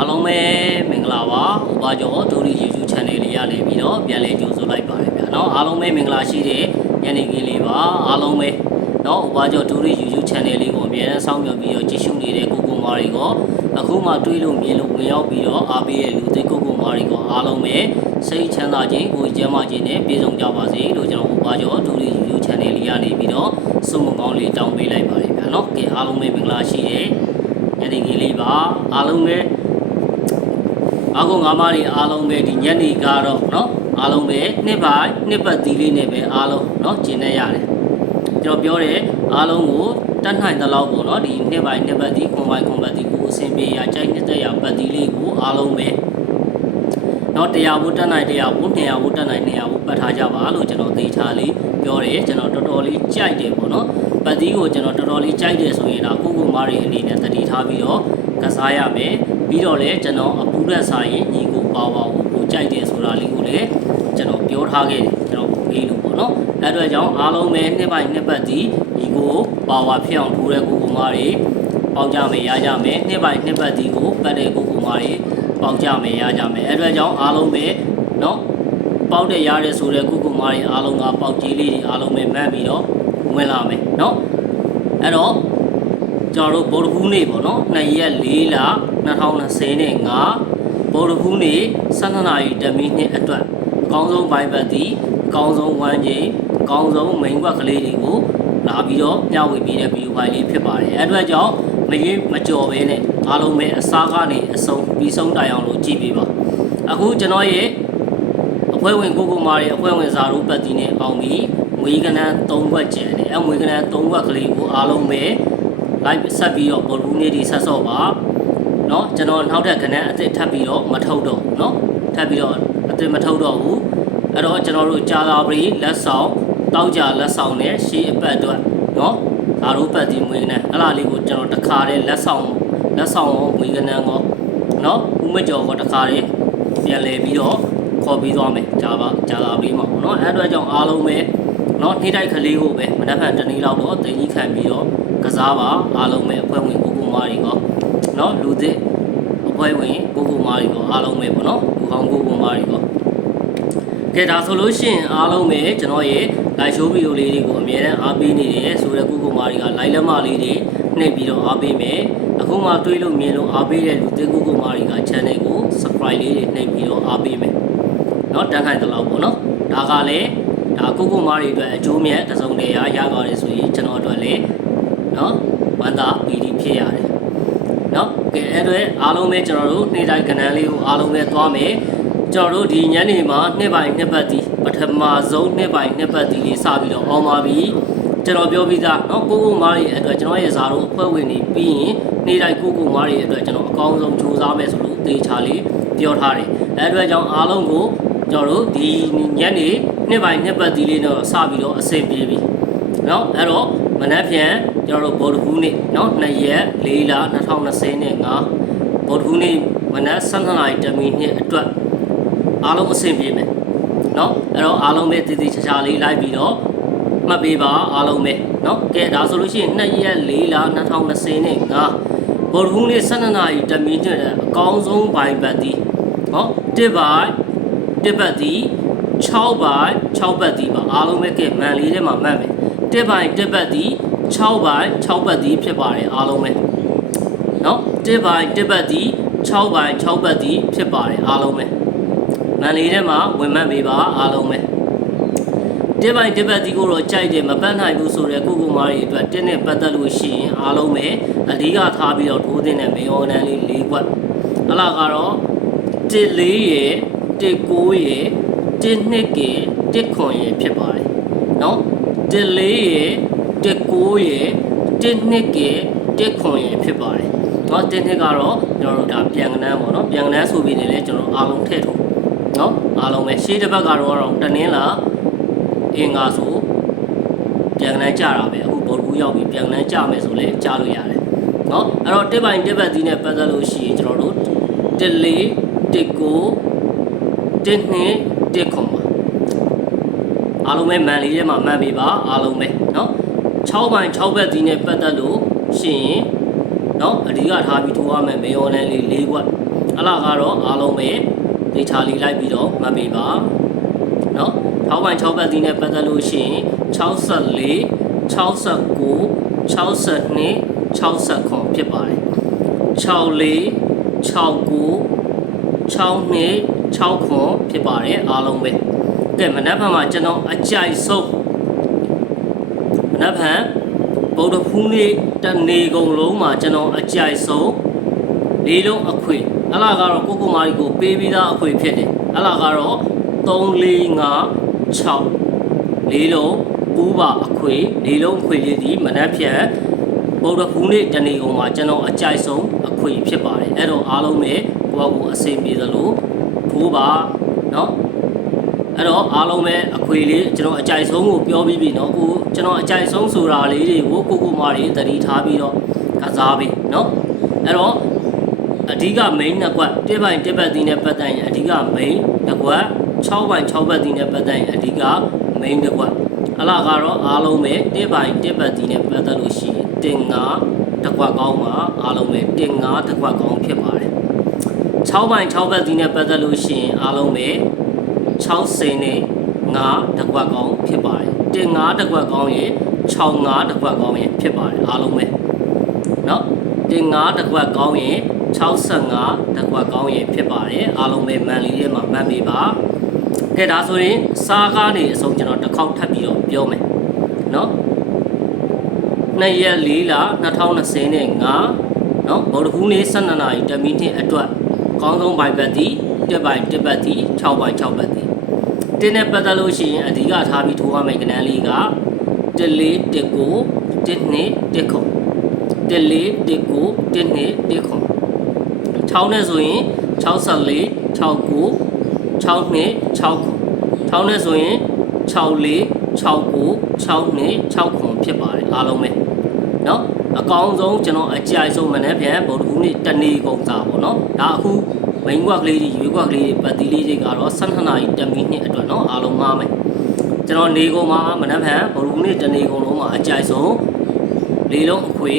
အားလုံးပဲမင်္ဂလာပါဥပါကျော်ဒိုရီ YouTube channel လေးရနေပြီးတော့ပြန်လည်ကြိုဆိုလိုက်ပါတယ်ဗျာเนาะအားလုံးပဲမင်္ဂလာရှိတဲ့ညနေခင်းလေးပါအားလုံးပဲเนาะဥပါကျော်ဒိုရီ YouTube channel လေးကိုအမြဲတမ်းစောင့်မျှော်ပြီးတော့ကြည့်ရှုနေတဲ့ကိုကိုမာတွေကအခုမှတွေးလို့မြင်လို့ဝင်ရောက်ပြီးတော့အားပေးတဲ့လူသိကိုကိုမာတွေကအားလုံးပဲစိတ်ချမ်းသာခြင်းကိုယ်ကျန်းမာခြင်းနဲ့ပြည့်စုံကြပါစေလို့ကျွန်တော်ဥပါကျော်ဒိုရီ YouTube channel လေးရနေပြီးတော့စုံမကောင်းလေးတောင်းပေးလိုက်ပါတယ်ဗျာเนาะကဲအားလုံးပဲမင်္ဂလာရှိတဲ့ညနေခင်းလေးပါအားလုံးပဲ အကုငါးမတွေအားလုံးပဲဒီညနေကတော့เนาะအားလုံးပဲနှစ်ပိုင်းနှစ်ပတ်သီးလေးနဲ့ပဲအားလုံးเนาะကျင်နေရတယ်ကျွန်တော်ပြောတယ်အားလုံးကိုတတ်နိုင်သလောက်ပေါ့เนาะဒီနှစ်ပိုင်းနှစ်ပတ်သီးခွန်ပိုင်းခွန်ပတ်သီးကိုအဆင်ပြေရကြိုက်တဲ့ရပတ်သီးလေးကိုအားလုံးပဲเนาะတရားဘူးတက်နိုင်တရားဘူး200ဘူးတက်နိုင်200ဘူးပတ်ထားကြပါလို့ကျွန်တော်သေချာလေးပြောတယ်ကျွန်တော်တော်တော်လေးကြိုက်တယ်ပေါ့เนาะပတ်သီးကိုကျွန်တော်တော်တော်လေးကြိုက်တယ်ဆိုရင်ဒါကိုကိုမားတွေအနေနဲ့တတိထားပြီးတော့ကစားရမယ် ပြီးတော့လည်းကျွန်တော်အပူရက်စားရင်ညီကိုပါဝါကိုကိုကြိုက်တယ်ဆိုတာလေးကိုလည်းကျွန်တော်ပြောထားခဲ့တယ်ကျွန်တော်မေးလို့ပေါ့နော်အဲ့အတွက်ကြောင့်အားလုံးပဲနှစ်ပိုင်းနှစ်ပတ်ဒီညီကိုပါဝါဖြစ်အောင်ထိုးတဲ့ကိုကိုမားတွေပေါက်ကြမယ်ရကြမယ်နှစ်ပိုင်းနှစ်ပတ်ဒီကိုပတ်တဲ့ကိုကိုမားတွေပေါက်ကြမယ်ရကြမယ်အဲ့အတွက်ကြောင့်အားလုံးပဲနော်ပေါက်တဲ့ရတဲ့ဆိုတဲ့ကိုကိုမားတွေအားလုံးကပေါက်ကြီးလေးတွေအားလုံးပဲမှတ်ပြီးတော့ဝင်လာမယ်နော်အဲ့တော့ ကျွန်တော်တို့ဗုဒ္ဓဟူးနေ့ပေါ့နော်2ရက်4လ2020နဲ့5ဗုဒ္ဓဟူးနေ့12နာရီတမီနှစ်အတွက်အကောင်းဆုံးဘိုင်ဘတ်သည်အကောင်းဆုံးဝမ်းချိန်အကောင်းဆုံးမိန်ကွက်ကလေးတွေကိုလာပြီးတော့မျှဝေပေးတဲ့ဗီဒီယိုဖိုင်လေးဖြစ်ပါတယ်အဲ့အတွက်ကြောင့်မရင်မကြော်ပဲနဲ့အားလုံးပဲအစားကနေအဆုံးပြီးဆုံးတိုင်အောင်လို့ကြည့်ပေးပါအခုကျွန်တော်ရဲ့အဖွဲ့ဝင်ကိုကိုမာရဲ့အဖွဲ့ဝင်ဇာရိုးပတ်တီနဲ့အောင်ပြီးငွေကနန်း3ဘွက်ကျန်တယ်အဲငွေကနန်း3ဘွက်ကလေးကိုအားလုံးပဲ live ဆက်ပြီးတော့ဘောလုံးလေးတွေဆက်ဆော့ပါเนาะကျွန်တော်နောက်ထပ်ခဏအစ်စ်ထပ်ပြီးတော့မထုတ်တော့ဘူးเนาะထပ်ပြီးတော့အစ်စ်မထုတ်တော့ဘူးအဲ့တော့ကျွန်တော်တို့ကြာလာပြီလက်ဆောင်တောက်ကြလက်ဆောင်နဲ့ရှေးအပတ်အတွက်เนาะဒါတို့ပတ်ဒီမွေးကနေအဲ့လားလေးကိုကျွန်တော်တခါတည်းလက်ဆောင်လက်ဆောင်ရောမွေးကနေရောเนาะဦးမကျော်ကတခါတည်းပြန်လဲပြီးတော့ခေါ်ပြီးသွားမယ်ကြာပါကြာလာပြီမှာပေါ့เนาะအဲ့အတွက်ကြောင့်အားလုံးပဲเนาะနှိမ့်တိုက်ကလေးကိုပဲမနက်ဖြန်တနေ့လောက်တော့တင်ကြီးခံပြီးတော့ ကစားပါအားလုံးပဲအဖွဲ့ဝင်ကိုကိုမားတွေကောเนาะလူသစ်အဖွဲ့ဝင်ကိုကိုမားတွေကောအားလုံးပဲပေါ့နော်လူကောင်းကိုကိုမားတွေကောကဲဒါဆိုလို့ရှိရင်အားလုံးပဲကျွန်တော်ရဲ့ live show video လေးတွေကိုအမြဲတမ်းအားပေးနေတယ်ဆိုတော့ကိုကိုမားတွေက live လက်မလေးတွေနှိပ်ပြီးတော့အားပေးမယ်အခုမှတွေးလို့မြင်လို့အားပေးတဲ့လူသစ်ကိုကိုမားတွေက channel ကို subscribe လေးတွေနှိပ်ပြီးတော့အားပေးမယ်เนาะတန်းခိုင်တလောက်ပေါ့နော်ဒါကလည်းဒါကိုကိုမားတွေအတွက်အကျိုးမြတ်တစ်စုံတည်းရရပါတယ်ဆိုရင်ကျွန်တော်အတွက်လည်း နော်ဝန္တာပီတိဖြစ်ရတယ်နော်ကဲအဲ့တော့အားလုံးပဲကျွန်တော်တို့နေ့တိုင်းကဏ္ဍလေးကိုအားလုံးပဲသွားမယ်ကျွန်တော်တို့ဒီညနေမှာနှစ်ပိုင်းနှစ်ပတ်တီပထမဆုံးနှစ်ပိုင်းနှစ်ပတ်တီလေးစပြီးတော့အောင်ပါပြီကျွန်တော်ပြောပြီးသားနော်ကိုကိုမားရဲ့အတွက်ကျွန်တော်ရဲ့ဇာတို့အဖွဲ့ဝင်တွေပြီးရင်နေ့တိုင်းကိုကိုမားရဲ့အတွက်ကျွန်တော်အကောင်းဆုံးကြိုးစားမယ်ဆိုလို့သေချာလေးပြောထားတယ်အဲ့အတွက်ကြောင့်အားလုံးကိုကျွန်တော်တို့ဒီညနေနှစ်ပိုင်းနှစ်ပတ်တီလေးတော့စပြီးတော့အဆင်ပြေပြီနော်အဲ့တော့ မနက်ဖြန်ကျွန်တော်တို့ဗုဒ္ဓဟူးနေ့เนาะ2ရက်4လ2020နဲ့5ဗုဒ္ဓဟူးနေ့မနက်7:00နာရီတမီနှစ်အတွက်အားလုံးအဆင်ပြေမယ်เนาะအဲ့တော့အားလုံးပဲတည်တည်ချာချာလေးလိုက်ပြီးတော့မှတ်ပေးပါအားလုံးပဲเนาะကဲဒါဆိုလို့ရှိရင်2ရက်4လ2020နဲ့5ဗုဒ္ဓဟူးနေ့7:00နာရီတမီနှစ်အတွက်အကောင်းဆုံးဘိုင်ဘတ်ဒီเนาะတစ်ဘိုင်တစ်ဘတ်ဒီ6ဘိုင်6ဘတ်ဒီပါအားလုံးပဲကဲမန်လေးထဲမှာမှတ်မယ် တစ်ဘိုင်တစ်ဘတ်ဒီ6ပိုင်း6ပတ်ဒီဖြစ်ပါတယ်အားလုံးပဲเนาะ1ပိုင်း1ပတ်ဒီ6ပိုင်း6ပတ်ဒီဖြစ်ပါတယ်အားလုံးပဲမန်လေးထဲမှာဝင်မှတ်ပေးပါအားလုံးပဲ1ပိုင်း1ပတ်ဒီကိုတော့ကြိုက်တယ်မပတ်နိုင်ဘူးဆိုတော့ကိုကိုမားတွေအတွက်တင်းနဲ့ပတ်သက်လို့ရှိရင်အားလုံးပဲအဓိကထားပြီးတော့ထိုးတဲ့မေယောနန်လေး၄ခွက်အလားကတော့1 4ရယ်1 9ရယ်1 2က1ခွန်ရယ်ဖြစ်ပါတယ်เ นาะ1 4ရယ်တက်9ရဲ့တက်2ရဲ့တက်ခွန်ရဲ့ဖြစ်ပါတယ်เนาะတက်2ကတော့ကျွန်တော်တို့ဒါပြန်ကနန်းပေါ့เนาะပြန်ကနန်းဆိုပြီးနေလဲကျွန်တော်အားလုံးထည့်ထုတ်เนาะအားလုံးပဲရှေးတစ်ပတ်ကတော့တော့တနင်းလာအင်္ဂါဆိုပြန်ကနန်းကြတာပဲအခုဘော်ဘူးရောက်ပြီးပြန်ကနန်းကြမယ်ဆိုလဲကြားလို့ရတယ်เนาะအဲ့တော့တက်ပိုင်တက်ပတ်ဒီနဲ့ပတ်သက်လို့ရှိရင်ကျွန်တော်တို့တက်လေးတက်ကိုတက်2တက်ခွန်ပါ အားလုံးပဲမန်လေးထဲမှာမှတ်ပေးပါအားလုံးပဲเนาะ6ပိုင်း6ဘက်ဒီနဲ့ပတ်သက်လို့ရှိရင်เนาะအဓိကထားပြီးထိုးရမယ်မေယောလန်လေး၄ခွက် အလားကတော့အားလုံးပဲဒေချာလီလိုက်ပြီးတော့မှတ်ပေးပါနော်ထောက်ပိုင်6ဘက်သီးနဲ့ပတ်သက်လို့ရှိရင်64 69 62 69ဖြစ်ပါတယ်64 69 62 69ဖြစ်ပါတယ်အားလုံးပဲ တဲ့မနက်ဖြန်မှာကျွန်တော်အကြိုက်ဆုံးမနက်ဖြန်ဗုဒ္ဓဟူးနေ့တနေကုန်လုံးမှာကျွန်တော်အကြိုက်ဆုံးလေးလုံးအခွေအလားကတော့ကိုကိုမာရီကိုပေးပြီးသားအခွေဖြစ်တယ်အလားကတော့3 4 5 6လေးလုံးပူပါအခွေလေးလုံးအခွေလေးဒီမနက်ဖြန်ဗုဒ္ဓဟူးနေ့တနေကုန်မှာကျွန်တော်အကြိုက်ဆုံးအခွေဖြစ်ပါတယ်အဲ့တော့အားလုံးပဲကိုယ့်ကိုအစီအပြေသလိုဘိုးပါ အဲ့တော့အားလုံးပဲအခွေလေးကျွန်တော်အကြိုက်ဆုံးကိုပြောပြီးပြီเนาะကိုကျွန်တော်အကြိုက်ဆုံးဆိုတာလေးတွေကိုကိုကိုမာတွေတတိထားပြီးတော့ကစားပြီเนาะအဲ့တော့အဓိက main နှစ်ကွက်တစ်ပိုင်တစ်ပတ်သီးနဲ့ပတ်သက်ရင်အဓိက main တစ်ကွက်6ပိုင်6ပတ်သီးနဲ့ပတ်သက်ရင်အဓိက main တစ်ကွက်အလားကတော့အားလုံးပဲတစ်ပိုင်တစ်ပတ်သီးနဲ့ပတ်သက်လို့ရှိရင်တင်ငါတစ်ကွက်ကောင်းမှာအားလုံးပဲတင်ငါတစ်ကွက်ကောင်းဖြစ်ပါတယ်6ပိုင်6ပတ်သီးနဲ့ပတ်သက်လို့ရှိရင်အားလုံးပဲ 60နဲ့9တစ်ကွက်ကောင်းဖြစ်ပါတယ်တင်9တစ်ကွက်ကောင်းရင်65တစ်ကွက်ကောင်းရင်ဖြစ်ပါတယ်အားလုံးပဲเนาะတင်9တစ်ကွက်ကောင်းရင်65တစ်ကွက်ကောင်းရင်ဖြစ်ပါတယ်အားလုံးပဲမန်လီထဲမှာမှတ်ပေးပါကဲဒါဆိုရင်စားကားနေအဆုံးကျွန်တော်တစ်ခေါက်ထပ်ပြီးတော့ပြောမယ်เนาะ2ရက်4လ2020နဲ့5เนาะဗုဒ္ဓဟူးနေ့12နာရီတမီနှစ်အတွက်ကောင်းဆုံးဘိုင်ဘက်တီတက်ပိုင်တက်ပတ်တီ6ပိုင်6ပတ်တီ ီ တင်းနဲ့ပတ်သက်လို့ရှိရင်အဓိကထားပြီးထိုးရမယ့်ကဏ္ဍလေးကတက်လေးတက်ကိုတက်နှစ်တက်ခုံတက်လေးတက်ကိုတက်နှစ်တက်ခုံ6နဲ့ဆိုရင်64 69 62 6ခု6နဲ့ဆိုရင်64 69 62 6ခုဖြစ်ပါတယ်အားလုံးပဲเนาะအကောင်းဆုံးကျွန်တော်အကြိုက်ဆုံးမနေ့ပြန်ဗုဒ္ဓဟူးနေ့တနေ့ကုန်စားပေါ့เนาะဒါအခု မိန်ကွက်ကလေးတွေရွေးကွက်ကလေးတွေပတ်တီလေးတွေကတော့12နာရီ10မိနစ်အတွက်နော်အားလုံးမှားမယ်ကျွန်တော်နေကုန်မှာမနက်ဖြန်ဘလူးနေ့တနေကုန်လုံးမှာအကြိုက်ဆုံးလေးလုံးအခွေ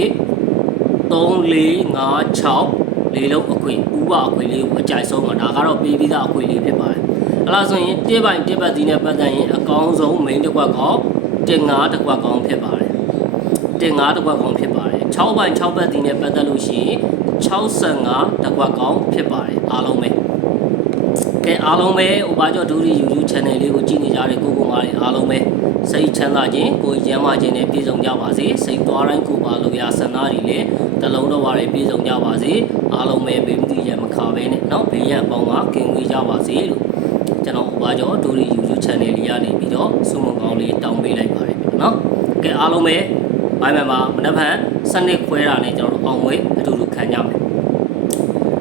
3 4 5 6လေးလုံးအခွေဥပအခွေလေးကိုအကြိုက်ဆုံးမှာဒါကတော့ပေးပြီးသားအခွေလေးဖြစ်ပါတယ်အဲ့ဒါဆိုရင်တိပိုင်တိပတ်တီနဲ့ပတ်သက်ရင်အကောင်းဆုံးမိန်တစ်ခွက်ကောင်းတင်ငါတစ်ခွက်ကောင်းဖြစ်ပါတယ်တင်ငါတစ်ခွက်ကောင်းဖြစ် 6ပိုင်6ပတ်ဒီနဲ့ပတ်သက်လို့ရှိရင်65တစ်ကွက်ကောင်းဖြစ်ပါတယ်အားလုံးပဲကဲအားလုံးပဲဥပါကျော်ဒူရီ YouTube channel လေးကိုကြည့်နေကြတဲ့ကိုကိုမားတွေအားလုံးပဲစိတ်ချမ်းသာခြင်းကိုယ်ရမ်းမာခြင်းနဲ့ပြည့်စုံကြပါစေစိတ်သွားတိုင်းကိုပါလို့ရဆန္ဒတွေလည်းတလုံးတော့ပါတွေပြည့်စုံကြပါစေအားလုံးပဲဘေးမတိရမခါပဲနဲ့เนาะဘေးရန်ပေါင်းမှာကင်ဝေးကြပါစေလို့ကျွန်တော်ဥပါကျော်ဒူရီ YouTube channel လေးကနေပြီးတော့စုမကောင်းလေးတောင်းပေးလိုက်ပါတယ်เนาะကဲအားလုံးပဲ ဘိုင်မန်မှာမနက်ဖြန်စနစ်ခွဲတာနဲ့ကျွန်တော်တို့အောင်ဝဲအတူတူခံကြမယ်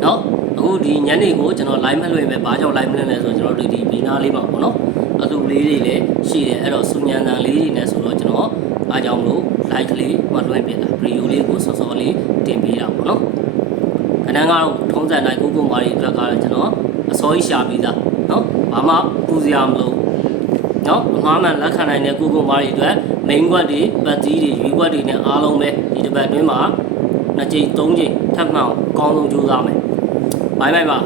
เนาะအခုဒီညနေကိုကျွန်တော် live မလွှင့်ပဲဘာကြောင့် live မလွှင့်လဲဆိုတော့ကျွန်တော်တို့ဒီဘီနာလေးမှာပေါ့နော်အတူလေးတွေလည်းရှိတယ်အဲ့တော့စူညံတန်လေးတွေနဲ့ဆိုတော့ကျွန်တော်အားကြောင့်လို့ live ကလေးမလွှင့်ပြတာဗီဒီယိုလေးကိုစောစောလေးတင်ပေးတာပေါ့နော်ခဏကတော့ထုံးစံတိုင်းကိုကိုမာရီအတွက်ကတော့ကျွန်တော်အစောကြီးရှာပြီးသားနော်ဘာမှပူစရာမလိုနော်အမှားမှန်လက်ခံနိုင်တဲ့ကိုကိုမာရီအတွက် main ကွက်တွေပတ်တီးတွေရွေးကွက်တွေနဲ့အားလုံးပဲဒီတစ်ပတ်အတွင်းမှာနှစ်ကြိမ်သုံးကြိမ်ထပ်မှန်အောင်အကောင်းဆုံးကြိုးစားမယ်ဘိုင်ဘိုင်ပါ